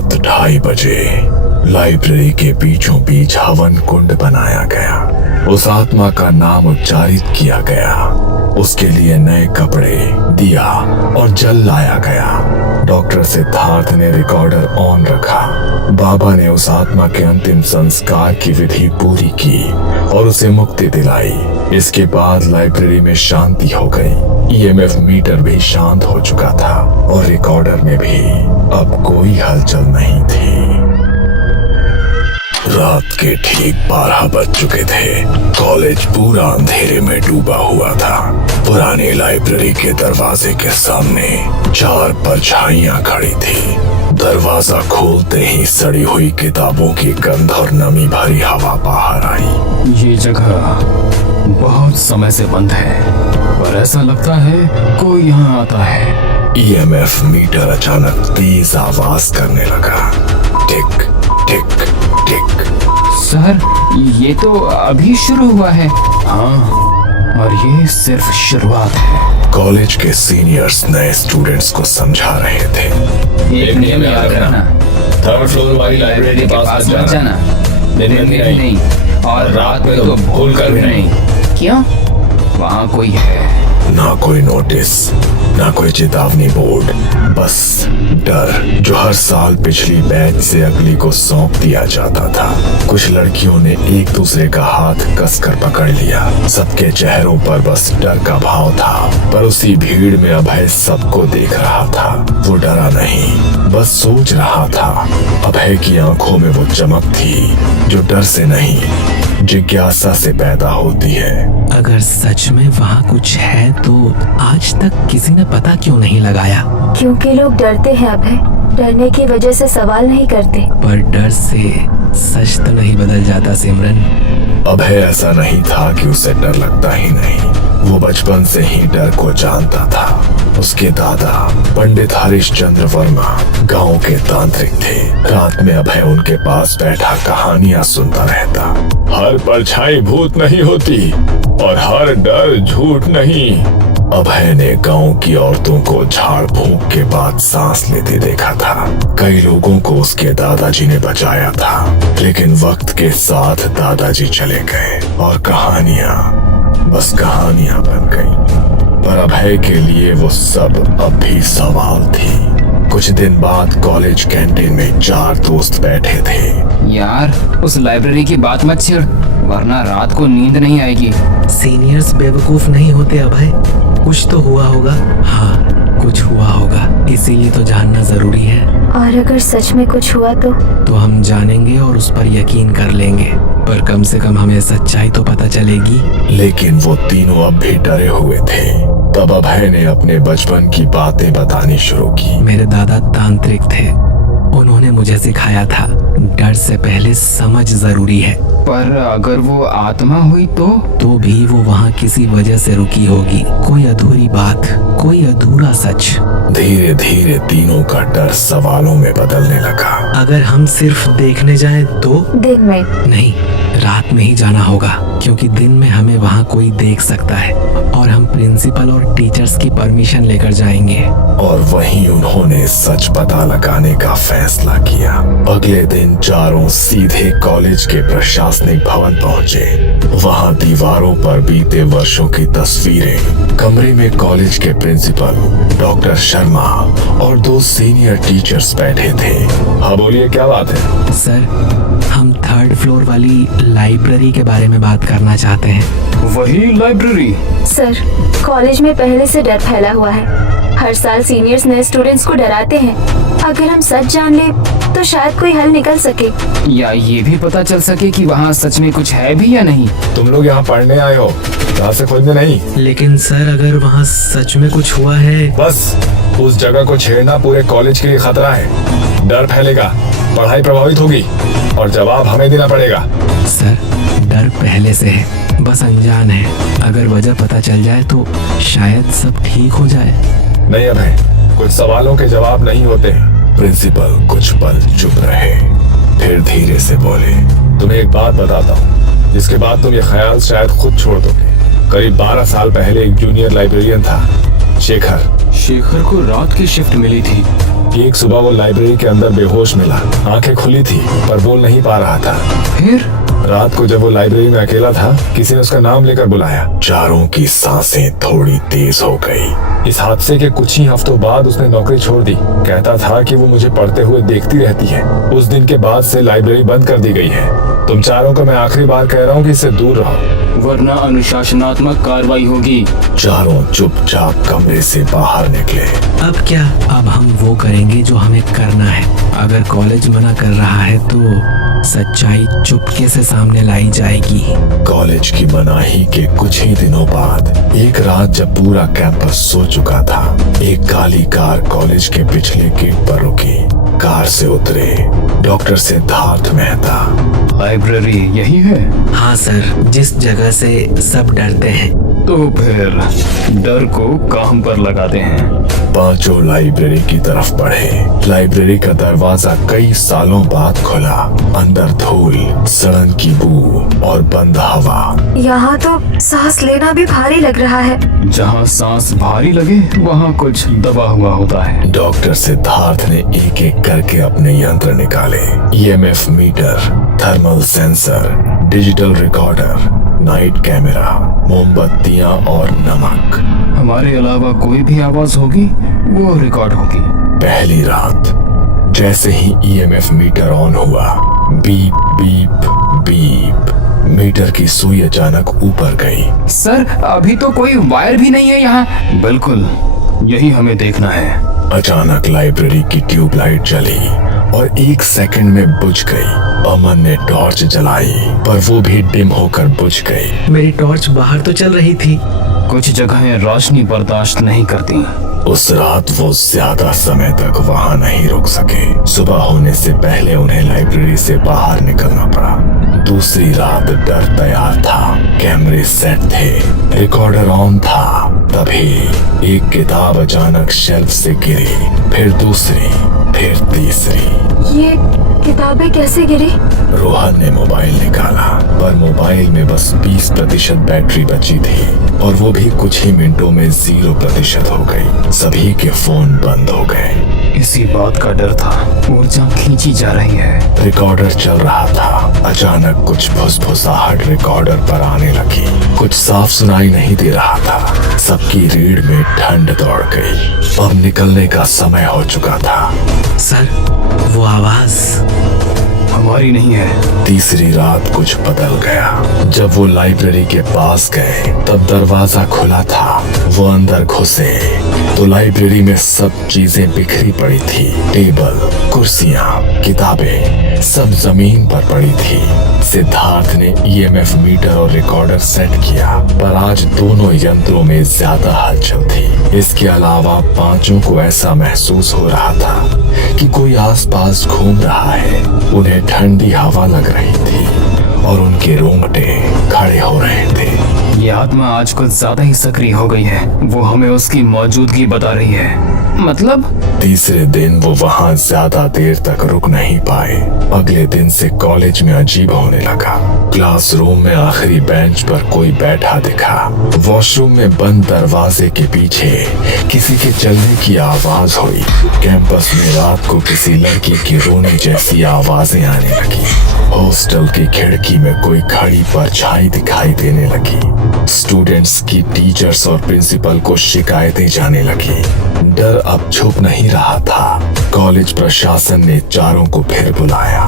रात 2:30 बजे लाइब्रेरी के बीचों बीच हवन कुंड बनाया गया। उस आत्मा का नाम उच्चारित किया गया। उसके लिए नए कपड़े, दिया और जल लाया गया। डॉक्टर सिद्धार्थ ने रिकॉर्डर ऑन रखा। बाबा ने उस आत्मा के अंतिम संस्कार की विधि पूरी की और उसे मुक्ति दिलाई। इसके बाद लाइब्रेरी में शांति हो गई। ईएमएफ मीटर भी शांत हो चुका था और रिकॉर्डर में भी अब कोई हलचल नहीं थी। रात के ठीक 12 बज चुके थे। कॉलेज पूरा अंधेरे में डूबा हुआ था। पुरानी लाइब्रेरी के दरवाजे के सामने 4 परछाइयां खड़ी थी। दरवाजा खोलते ही सड़ी हुई किताबों की गंध और नमी भरी हवा बाहर आई। ये जगह बहुत समय से बंद है, पर ऐसा लगता है कोई यहाँ आता है। ईएमएफ मीटर अचानक तेज आवाज करने लगा। टिक टिक टिक। सर, ये तो अभी शुरू हुआ है। हाँ, और ये सिर्फ शुरुआत है। कॉलेज के सीनियर्स नए स्टूडेंट्स को समझा रहे थे। एक नियम याद रखना, 3rd फ्लोर वाली लाइब्रेरी के पास मत जाना। दिन में भी नहीं और रात में तो भूल कर भी नहीं। क्यों? वहाँ कोई है। ना कोई नोटिस, ना कोई चेतावनी बोर्ड, बस डर जो हर साल पिछली बैच से अगली को सौंप दिया जाता था। कुछ लड़कियों ने एक दूसरे का हाथ कसकर पकड़ लिया। सबके चेहरों पर बस डर का भाव था, पर उसी भीड़ में अभय सबको देख रहा था। वो डरा नहीं, बस सोच रहा था। अभय की आंखों में वो चमक थी जो डर से नहीं, जिज्ञासा से पैदा होती है। अगर सच में वहाँ कुछ है तो आज तक किसी ने पता क्यों नहीं लगाया? क्योंकि लोग डरते हैं अभय, डरने की वजह से सवाल नहीं करते। पर डर से सच तो नहीं बदल जाता सिमरन। अभय ऐसा नहीं था कि उसे डर लगता ही नहीं, वो बचपन से ही डर को जानता था। उसके दादा पंडित हरिश्चंद्र वर्मा गांव के तांत्रिक थे। रात में अभय उनके पास बैठा कहानियां सुनता रहता। हर परछाई भूत नहीं होती और हर डर झूठ नहीं। अभय ने गांव की औरतों को झाड़ फूंक के बाद सांस लेते देखा था। कई लोगों को उसके दादाजी ने बचाया था, लेकिन वक्त के साथ दादाजी चले गए और कहानियां बस कहानियां बन गईं। पर अभय के लिए वो सब अब भी सवाल थी। कुछ दिन बाद कॉलेज कैंटीन में 4 दोस्त बैठे थे। यार, उस लाइब्रेरी की बात मत छेड़, वरना रात को नींद नहीं आएगी। सीनियर्स बेवकूफ नहीं होते अभय। कुछ तो हुआ होगा। हाँ, कुछ हुआ होगा, इसीलिए तो जानना जरूरी है। और अगर सच में कुछ हुआ तो हम जानेंगे और उस पर यकीन कर लेंगे, पर कम से कम हमें सच्चाई तो पता चलेगी। लेकिन वो तीनों अब भी डरे हुए थे। तब अभय ने अपने बचपन की बातें बतानी शुरू की। मेरे दादा तांत्रिक थे। उन्होंने मुझे सिखाया था डर से पहले समझ जरूरी है। पर अगर वो आत्मा हुई तो भी वो वहाँ किसी वजह से रुकी होगी। कोई अधूरी बात, कोई अधूरा सच। धीरे धीरे तीनों का डर सवालों में बदलने लगा। अगर हम सिर्फ देखने जाएं तो? दिन में नहीं, रात में ही जाना होगा, क्योंकि दिन में हमें वहाँ कोई देख सकता है और हम प्रिंसिपल और टीचर्स की परमिशन लेकर जाएंगे। और वहीं उन्होंने सच पता लगाने का फैसला किया। अगले दिन चारों सीधे कॉलेज के प्रशासनिक भवन पहुंचे। वहां दीवारों पर बीते वर्षों की तस्वीरें, कमरे में कॉलेज के प्रिंसिपल डॉक्टर शर्मा और 2 सीनियर टीचर्स बैठे थे। हाँ बोलिए, क्या बात है? सर, हम 3rd फ्लोर वाली लाइब्रेरी के बारे में बात करना चाहते हैं। वही लाइब्रेरी? सर, कॉलेज में पहले से डर फैला हुआ है। हर साल सीनियर्स नए स्टूडेंट्स को डराते हैं। अगर हम सच जान ले तो शायद कोई हल निकल सके, या ये भी पता चल सके कि वहाँ सच में कुछ है भी या नहीं। तुम लोग यहाँ पढ़ने आए हो, यहाँ से खोजने नहीं। लेकिन सर, अगर वहाँ सच में कुछ हुआ है? बस उस जगह को छेड़ना पूरे कॉलेज के लिए खतरा है। डर फैलेगा, पढ़ाई प्रभावित होगी और जवाब हमें देना पड़ेगा। सर, डर पहले से है, बस अनजान है। अगर वजह पता चल जाए तो शायद सब ठीक हो जाए। नहीं अभय, कुछ सवालों के जवाब नहीं होते। प्रिंसिपल कुछ पल चुप रहे, फिर धीरे से बोले, तुम्हें एक बात बताता हूँ, जिसके बाद तुम ये ख्याल शायद खुद छोड़ दोगे। करीब 12 साल पहले एक जूनियर लाइब्रेरियन था शेखर। शेखर को रात की शिफ्ट मिली थी। एक सुबह वो लाइब्रेरी के अंदर बेहोश मिला, आंखें खुली थी पर बोल नहीं पा रहा था। फिर रात को जब वो लाइब्रेरी में अकेला था, किसी ने उसका नाम लेकर बुलाया। चारों की सांसें थोड़ी तेज हो गई। इस हादसे के कुछ ही हफ्तों बाद उसने नौकरी छोड़ दी। कहता था कि वो मुझे पढ़ते हुए देखती रहती है। उस दिन के बाद से लाइब्रेरी बंद कर दी गई है। तुम चारों को मैं आखिरी बार कह रहा हूँ कि इससे दूर रहो, वरना अनुशासनात्मक कार्रवाई होगी। चारों चुपचाप कमरे से बाहर निकले। अब क्या? अब हम वो करेंगे जो हमें करना है। अगर कॉलेज मना कर रहा है तो सच्चाई चुपके से सामने लाई जाएगी। कॉलेज की मनाही के कुछ ही दिनों बाद एक रात जब पूरा कैंपस सो चुका था, एक काली कार कॉलेज के पिछले गेट पर रुकी। कार से उतरे डॉक्टर सिद्धार्थ मेहता। लाइब्रेरी यही है? हाँ सर, जिस जगह से सब डरते हैं। तो फिर डर को काम पर लगाते हैं। पांचों लाइब्रेरी की तरफ बढ़े। लाइब्रेरी का दरवाजा कई सालों बाद खुला। अंदर धूल, सड़न की बू और बंद हवा। यहाँ तो सांस लेना भी भारी लग रहा है। जहाँ सांस भारी लगे वहाँ कुछ दबा हुआ होता है। डॉक्टर सिद्धार्थ ने एक एक करके अपने यंत्र निकाले। EMF meter, thermal sensor, digital recorder, night camera, मोमबत्तियां और नमक। हमारे अलावा कोई भी आवाज होगी वो रिकॉर्ड होगी। पहली रात जैसे ही EMF मीटर ऑन हुआ, बीप बीप बीप, मीटर की सुई अचानक ऊपर गई। सर, अभी तो कोई वायर भी नहीं है यहाँ। बिल्कुल, यही हमें देखना है। अचानक लाइब्रेरी की ट्यूबलाइट जली और 1 सेकंड में बुझ गई। अमन ने टॉर्च जलाई पर वो भी डिम होकर बुझ गई। मेरी टॉर्च बाहर तो चल रही थी। कुछ जगहें रोशनी बर्दाश्त नहीं करती। उस रात वो ज्यादा समय तक वहाँ नहीं रुक सके। सुबह होने से पहले उन्हें लाइब्रेरी से बाहर निकलना पड़ा। दूसरी रात डर तैयार था। कैमरे सेट थे, रिकॉर्डर ऑन था। तभी एक किताब अचानक शेल्फ से गिरी, फिर दूसरी, फिर तीसरी। ये किताबें कैसे गिरी? रोहन ने मोबाइल निकाला पर मोबाइल में बस 20% बैटरी बची थी और वो भी कुछ ही मिनटों में 0% हो गई। सभी के फोन बंद हो गए। इसी बात का डर था, ऊर्जा खींची जा रही है। रिकॉर्डर चल रहा था। अचानक कुछ फुसफुसाहट रिकॉर्डर पर आने लगी। कुछ साफ सुनाई नहीं दे रहा था। सबकी रीढ़ में ठंड दौड़ गई। अब निकलने का समय हो चुका था। सर, वो आवाज हमारी नहीं है। तीसरी रात कुछ बदल गया। जब वो लाइब्रेरी के पास गए तब दरवाजा खुला था। वो अंदर घुसे तो लाइब्रेरी में सब चीजें बिखरी पड़ी थी। टेबल, कुर्सियां, किताबें सब जमीन पर पड़ी थी। सिद्धार्थ ने EMF मीटर और रिकॉर्डर सेट किया पर आज दोनों यंत्रों में ज्यादा हलचल थी। इसके अलावा पांचों को ऐसा महसूस हो रहा था कि कोई आसपास घूम रहा है। उन्हें ठंडी हवा लग रही थी और उनके रोंगटे खड़े हो रहे थे। ये आत्मा आज कुछ ज्यादा ही सक्रिय हो गई है। वो हमें उसकी मौजूदगी बता रही है। मतलब? तीसरे दिन वो वहाँ ज्यादा देर तक रुक नहीं पाए। अगले दिन से कॉलेज में अजीब होने लगा। क्लासरूम में आखिरी बेंच पर कोई बैठा दिखा। वॉशरूम में बंद दरवाजे के पीछे किसी के चलने की आवाज हुई। कैंपस में रात को किसी लड़की की रोने जैसी आवाजें आने लगी। हॉस्टल की खिड़की में कोई खड़ी परछाई दिखाई देने लगी। स्टूडेंट्स की टीचर्स और प्रिंसिपल को शिकायतें जाने लगी। डर अब छुप नहीं रहा था। कॉलेज प्रशासन ने चारों को फिर बुलाया।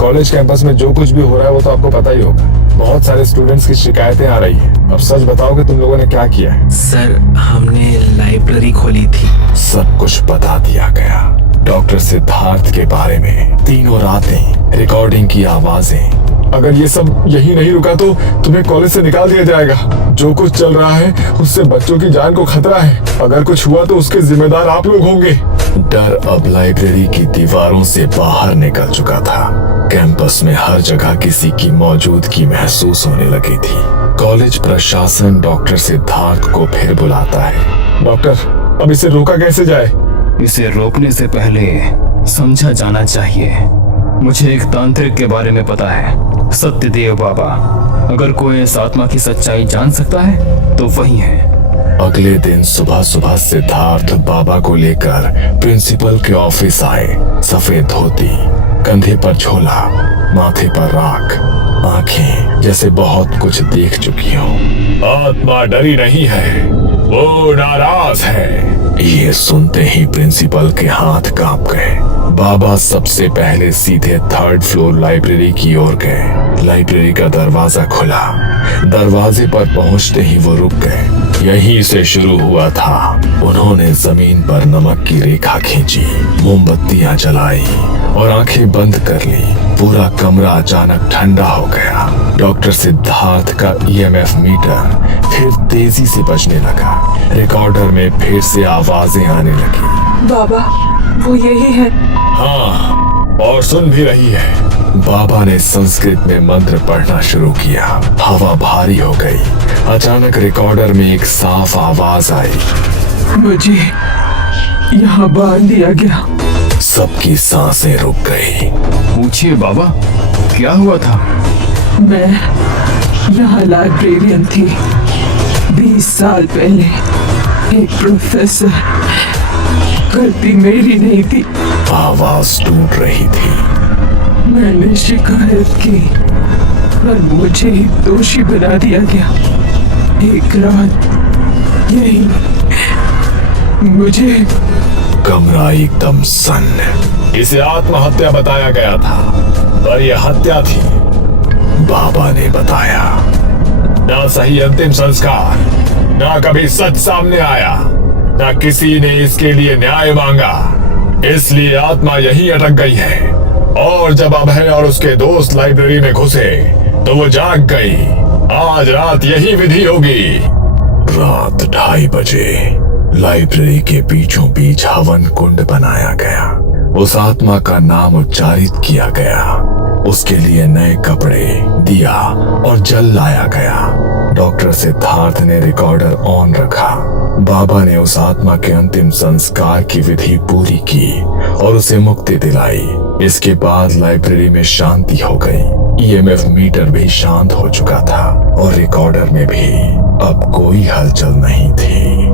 कॉलेज कैंपस में जो कुछ भी हो रहा है वो तो आपको पता ही होगा। बहुत सारे स्टूडेंट्स की शिकायतें आ रही हैं। अब सच बताओ कि तुम लोगों ने क्या किया है? सर, हमने लाइब्रेरी खोली थी। सब कुछ बता दिया गया। डॉक्टर सिद्धार्थ के बारे में, तीनों रातें, रिकॉर्डिंग की आवाजें। अगर ये सब यही नहीं रुका तो तुम्हें कॉलेज से निकाल दिया जाएगा। जो कुछ चल रहा है उससे बच्चों की जान को खतरा है। अगर कुछ हुआ तो उसके जिम्मेदार आप लोग होंगे। डर अब लाइब्रेरी की दीवारों से बाहर निकल चुका था। कैंपस में हर जगह किसी की मौजूदगी महसूस होने लगी थी। कॉलेज प्रशासन डॉक्टर सिद्धार्थ को फिर बुलाता है। डॉक्टर, अब इसे रोका कैसे जाए? इसे रोकने से पहले समझा जाना चाहिए। मुझे एक तांत्रिक के बारे में पता है, सत्यदेव बाबा। अगर कोई इस आत्मा की सच्चाई जान सकता है तो वही है। अगले दिन सुबह सुबह सिद्धार्थ बाबा को लेकर प्रिंसिपल के ऑफिस आए। सफेद धोती, कंधे पर झोला, माथे पर राख, आंखें जैसे बहुत कुछ देख चुकी हो। आत्मा डरी नहीं है, वो नाराज है। ये सुनते ही प्रिंसिपल के हाथ कांप गए। बाबा सबसे पहले सीधे 3rd फ्लोर लाइब्रेरी की ओर गए। लाइब्रेरी का दरवाजा खुला। दरवाजे पर पहुंचते ही वो रुक गए। यहीं से शुरू हुआ था। उन्होंने जमीन पर नमक की रेखा खींची, मोमबत्तियां जलाई और आंखें बंद कर ली। पूरा कमरा अचानक ठंडा हो गया। डॉक्टर सिद्धार्थ का EMF मीटर फिर तेजी से बजने लगा। रिकॉर्डर में फिर से आवाजें आने लगी। बाबा, वो यही है। हाँ, और सुन भी रही है। बाबा ने संस्कृत में मंत्र पढ़ना शुरू किया। हवा भारी हो गई। अचानक रिकॉर्डर में एक साफ आवाज आई। मुझे यहाँ बांध दिया गया। सबकी सांसें रुक गई। पूछिए बाबा, क्या हुआ था? मैं यहाँ लाइब्रेरियन थी। 20 साल पहले एक प्रोफेसर, गलती मेरी नहीं थी। आवाज टूट रही थी। मैंने शिकायत की पर मुझे ही दोषी बना दिया गया। एक रात यही मुझे कमरा एकदम सन्न। इसे आत्महत्या बताया गया था, पर यह हत्या थी। बाबा ने बताया। ना सही अंतिम संस्कार, ना कभी सच सामने आया, ना किसी ने इसके लिए न्याय मांगा। इसलिए आत्मा यहीं अटक गई है। और जब अभय और उसके दोस्त लाइब्रेरी में घुसे तो वो जाग गई। आज रात यही विधि होगी। रात 2:30 बजे लाइब्रेरी के बीचों बीच हवन कुंड बनाया गया। उस आत्मा का नाम उच्चारित किया गया। उसके लिए नए कपड़े, दिया और जल लाया गया। डॉक्टर सिद्धार्थ ने रिकॉर्डर ऑन रखा। बाबा ने उस आत्मा के अंतिम संस्कार की विधि पूरी की और उसे मुक्ति दिलाई। इसके बाद लाइब्रेरी में शांति हो गई। EMF मीटर भी शांत हो चुका था और रिकॉर्डर में भी अब कोई हलचल नहीं थी।